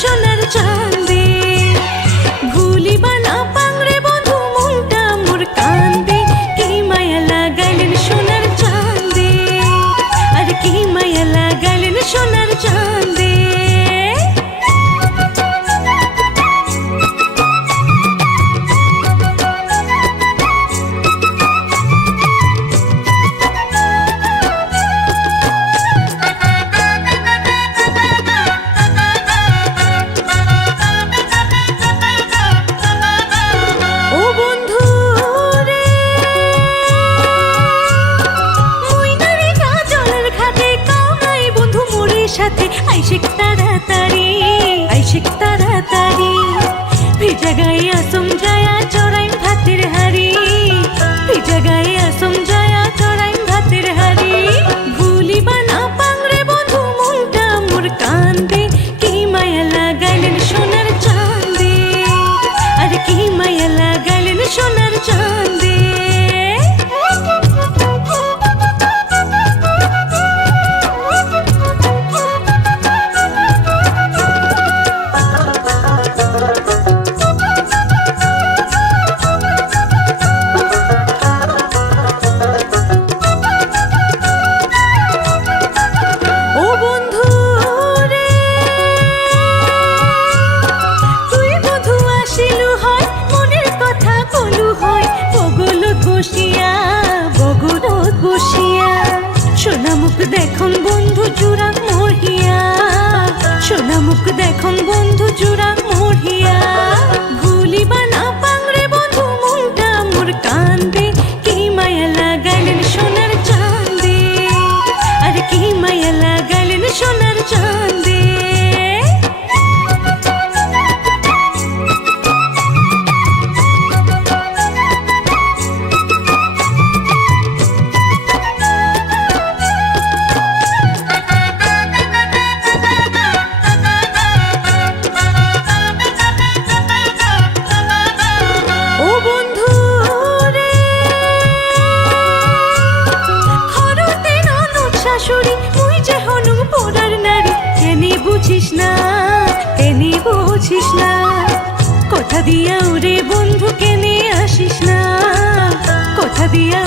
সোনার চাঁদে ভুলিবা না পাংরে বন্ধু মনটা মোর কান্দে কি মায়া লাগাইলেন সোনার চাঁদে আর কি মায়া লাগাইলেন সোনার চাঁদে সাথে আইসিক তাড়াতাড়ি ভিজা গায়ে আসম যায়া চড়াইম ভাতের হাড়ি ভিজা গায়ে আসম যায়া চড়াইম ভাতের হাড়ি ভুলিবা না পাংরে বন্ধু মনটা মোর কান্দে কি মায়া লাগাইলেন সোনার চাঁদে আর কি মায়া লাগাইলেন সোনার চাঁদে সোনা মুখ দেখুন বন্ধু জুড়া মরিয়া সোনা মুখ দেখুন বন্ধু জুড়া মরিয়া ভুলিবা না পাংরে বন্ধু মনটা মোর কান্দে কি মায়া লাগাইলেন সোনার চাঁদে আর কি মায়া লাগাইলেন সোনার চাঁদে বুঝিস না কথা দিয়া ওরে বন্ধু কেনে আসিস না কথা দিয়া